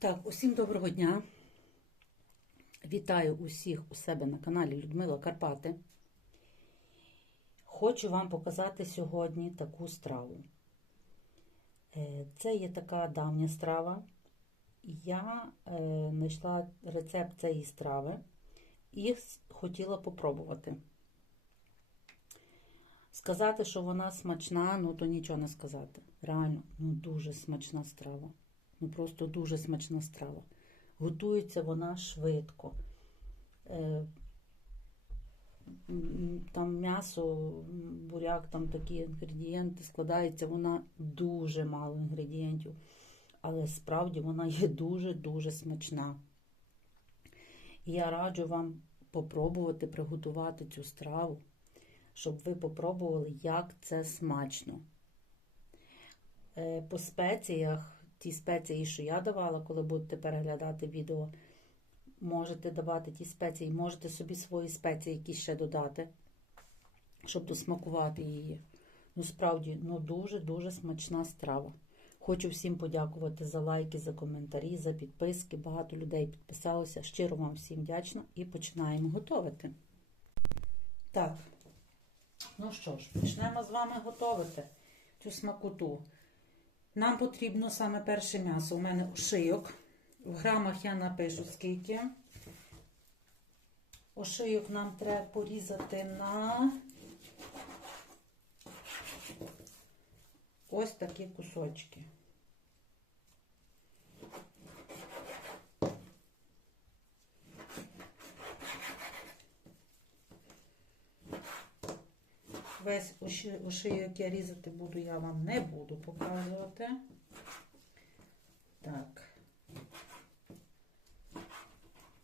Так, усім доброго дня. Вітаю усіх у себе на каналі Людмила Карпати. Хочу вам показати сьогодні таку страву. Е, Це є така давня страва. Я е, знайшла рецепт цієї страви і хотіла попробувати. Сказати, що вона смачна, ну то нічого не сказати. Реально, ну дуже смачна страва. Ну просто дуже смачна страва. Готується вона швидко. Е, Там м'ясо, буряк, там такі інгредієнти складається, вона дуже мало інгредієнтів. Але справді вона є дуже-дуже смачна. І я раджу вам попробувати приготувати цю страву, щоб ви попробували, як це смачно. Е, По спеціях ті спеції, що я давала, коли будете переглядати відео, можете давати ті спеції, можете собі свої спеції якісь ще додати, щоб досмакувати її. Ну, справді, ну дуже-дуже смачна страва. Хочу всім подякувати за лайки, за коментарі, за підписки. Багато людей підписалося. Щиро вам всім вдячна і починаємо готувати. Так, ну що ж, почнемо з вами готувати цю смакоту. Нам потрібно саме перше м'ясо. У мене ошийок. В грамах я напишу скільки. Ошийок нам треба порізати на ось такі кусочки. Весь оши- ошийок я різати буду, я вам не буду показувати. Так.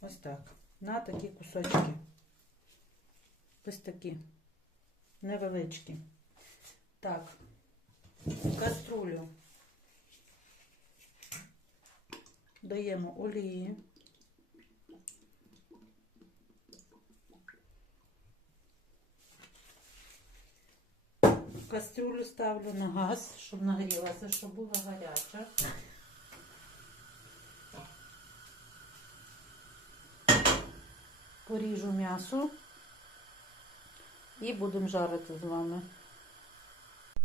Ось так. На такі кусочки. Ось такі. Невеличкі. Так. Каструлю даємо олії. Кастрюлю ставлю на газ, щоб нагрілася, щоб була гаряча. Поріжу м'ясо і будемо жарити з вами.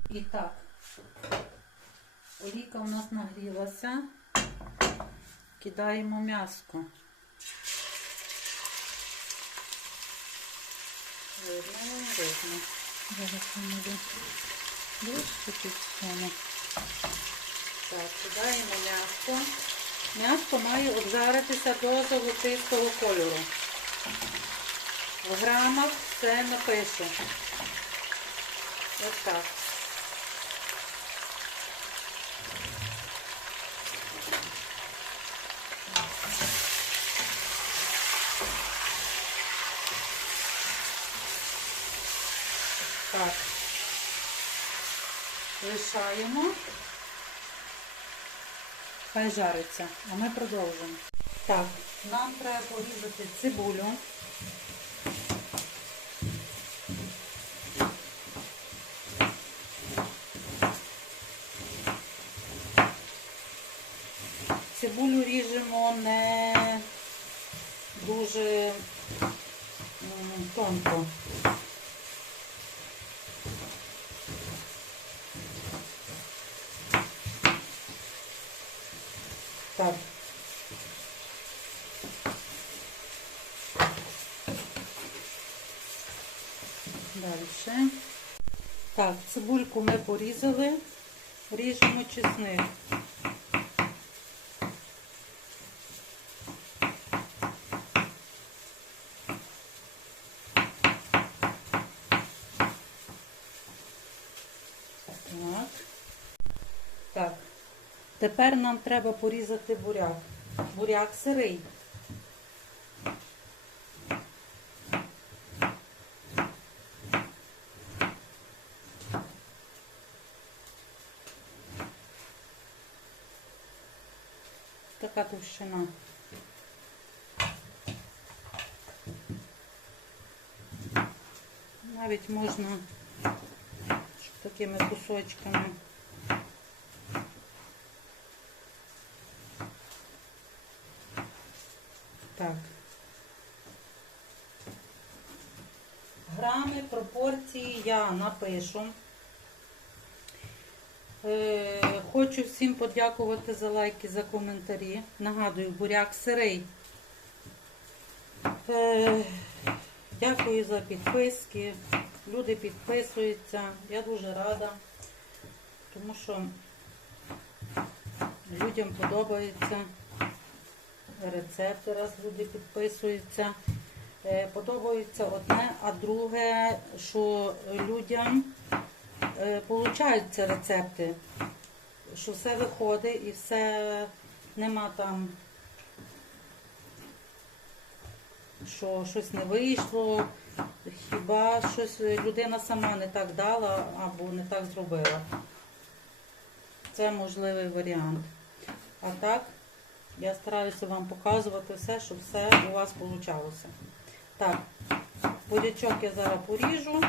І так, олійка у нас нагрілася. Кидаємо м'яско. Видно, видно. Зараз буду ближче під цьому. Так, додаємо м'ясо. М'ясо має обжаритися до золотистого кольору. В грамах все напишу. Ось так. Так. Лишаємо. Хай жариться, а ми продовжимо. Так, нам треба порізати цибулю. Цибулю ріжемо не дуже тонко. Так. Далі. Так, цибульку ми порізали, ріжемо чесник. Так. Так. Тепер нам треба порізати буряк. Буряк сирий. Така товщина. Навіть можна такими кусочками. Так. Грами, пропорції я напишу. Е, хочу всім подякувати за лайки, за коментарі. Нагадую, буряк сирий. Е, дякую за підписки. Люди підписуються. Я дуже рада, тому що людям подобаються рецепти, раз люди підписуються. Е, Подобається одне, а друге, що людям е, получаються рецепти, що все виходить і все нема там, що щось не вийшло, хіба щось людина сама не так дала або не так зробила. Це можливий варіант. А так, я стараюся вам показувати все, щоб все у вас вийшло. Так, бурячок я зараз поріжу.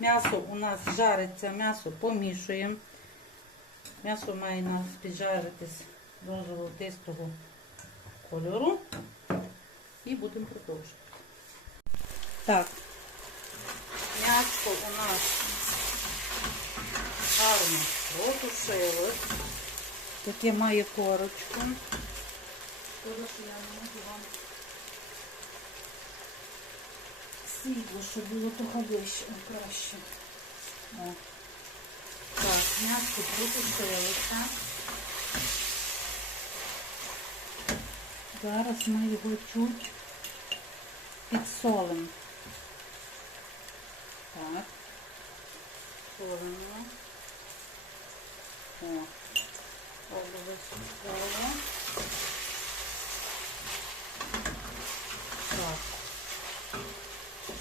М'ясо у нас жариться, м'ясо помішуємо. М'ясо має нас піджаритись до золотистого кольору. І будемо продовжувати. Так, м'ясо у нас гарно протушилось. Таке має корочку. Шкода, що я можу вам світло, щоб було того вище, краще. О. Так, м'ясо протушилося. Зараз ми його чуть підсолимо. Так. Солимо. О. Обов'язково. Так.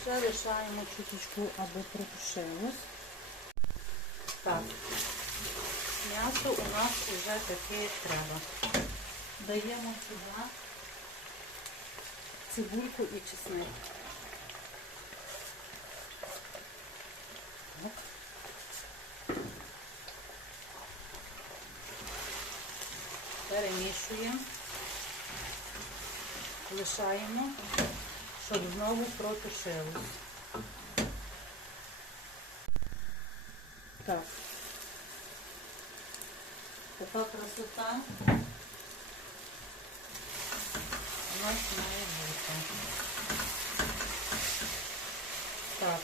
Ще лишаємо чуточку, аби протушилось. Так. М'ясо у нас вже таке треба. Даємо сюди цибульку і чесник. Перемішуємо, лишаємо, щоб знову протушилось. Так. Така красота у нас має бути. Так.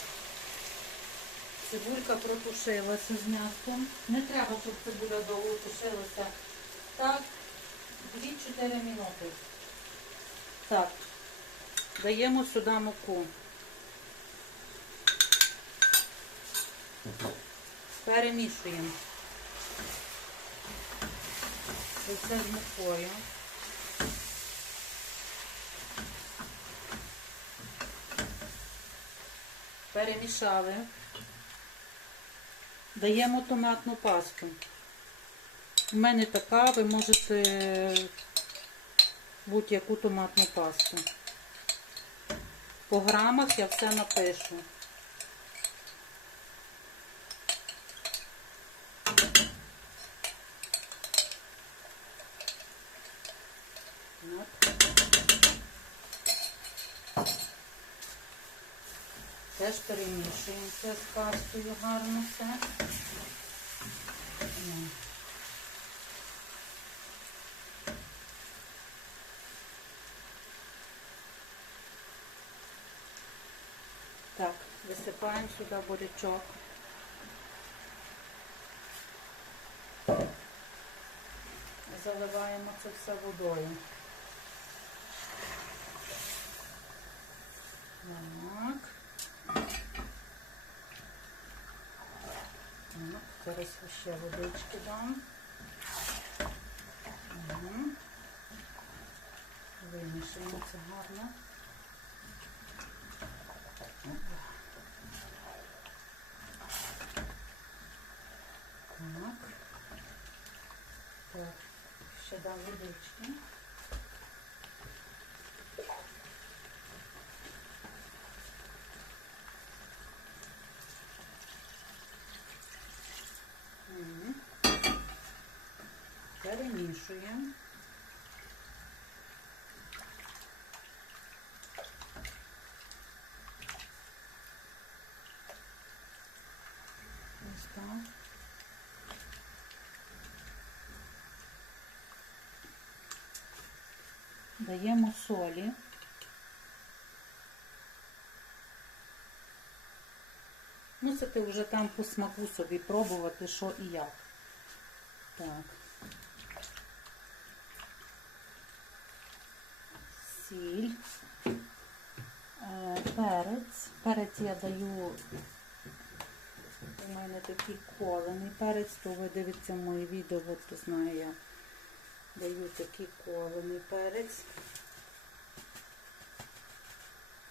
Цибулька протушилася з м'ясом. Не треба, щоб цибуля довго тушилася. Так, 2-4 минути. Так, даємо сюди муку. Перемішуємо. Оце з мукою. Перемішали. Даємо томатну пасту. У мене така, ви можете будь-яку томатну пасту. По грамах я все напишу. Теж перемішуємо це з пастою гарно все. Ну. Так, висипаємо сюди бурячок. Заливаємо це все водою. Так. Так, Зараз ще водички дам. Вимішуємо це гарно. Так. Ще дам водички. Мгм. Перемішуємо. Даємо солі. Мусите вже там по смаку собі пробувати, що і як. Так. Сіль. Е, Перець. Перець я даю. У мене такий колений перець, то ви дивиться моє відео, от хто знає, я даю такий колений перець.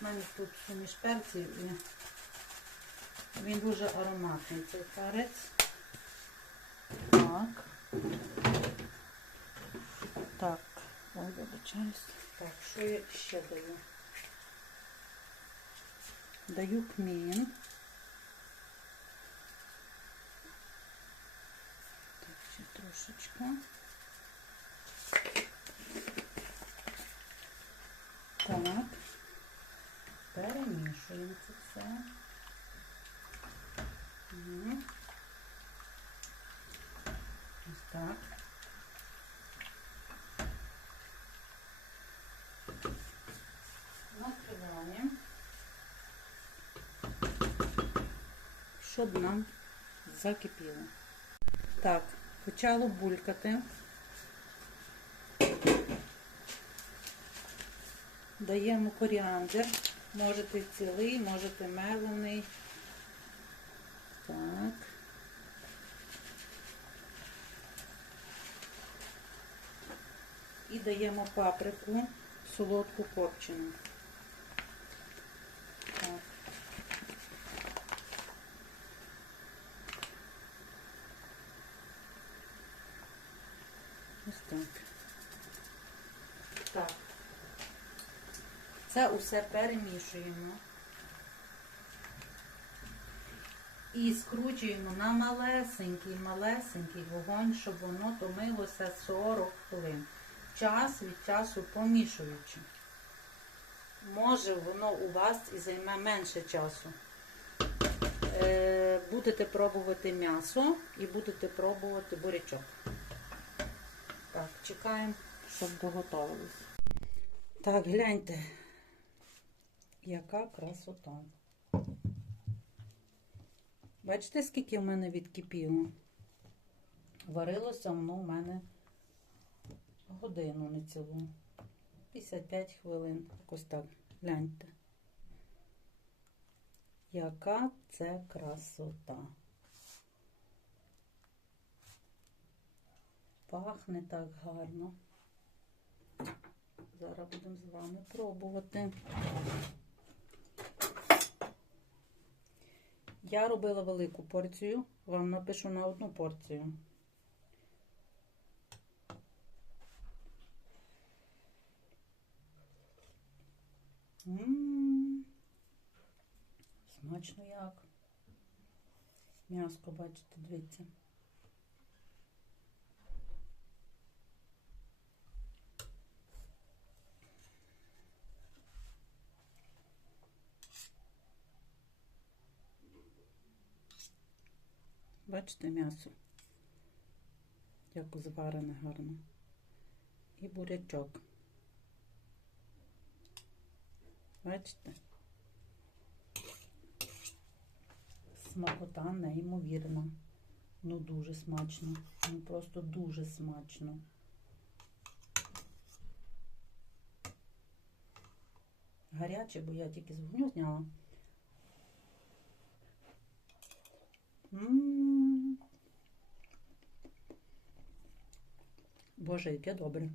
У мене тут суміш перців і він дуже ароматний цей перець. Так. Так. Ой, вибачаюсь. Так, що я ще даю? Даю кмін. Так, ще трошечки. Так. Перемішуємо це все. Мгм. Ось так. Накриваємо. Щоб нам закипіло. Так, почало булькати. Даємо коріандр. Можете цілий, можете мелений. Так. І даємо паприку солодку копчену. Ось так. Так. Це усе перемішуємо. І скручуємо на малесенький, малесенький вогонь, щоб воно томилося 40 хвилин. Час від часу помішуючи. Може воно у вас і займе менше часу. Е, будете пробувати м'ясо і будете пробувати бурячок. Так, чекаємо, щоб доготовилось. Так, гляньте, яка красота. Бачите, скільки в мене відкипіло? Варилося воно в мене годину не цілу. 55 хвилин. Якось так. Гляньте. Яка це красота. Пахне так гарно. Зараз будемо з вами пробувати. Я робила велику порцію, вам напишу на одну порцію. Смачно як. М'яско, бачите, дивіться. Бачите м'ясо, як зварене гарно. І бурячок. Бачите? Смакота неймовірна. Ну, дуже смачно. Ну, просто дуже смачно. Гаряче, бо я тільки з вогню зняла. М. Боже, яке добре.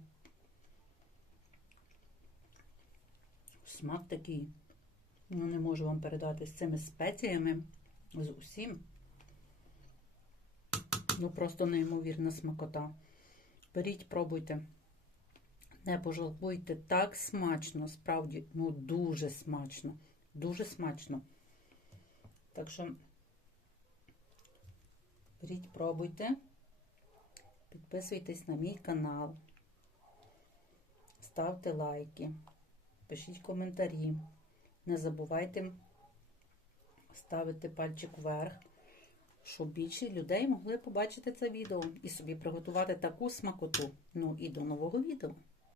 Смак такий. Ну, не можу вам передати з цими спеціями, з усім. Ну, просто неймовірна смакота. Беріть, пробуйте. Не пожалкуйте. Так смачно, справді, ну, дуже смачно. Дуже смачно. Так що. Беріть, пробуйте, підписуйтесь на мій канал, ставте лайки, пишіть коментарі. Не забувайте ставити пальчик вверх, щоб більше людей могли побачити це відео і собі приготувати таку смакоту. Ну і до нового відео.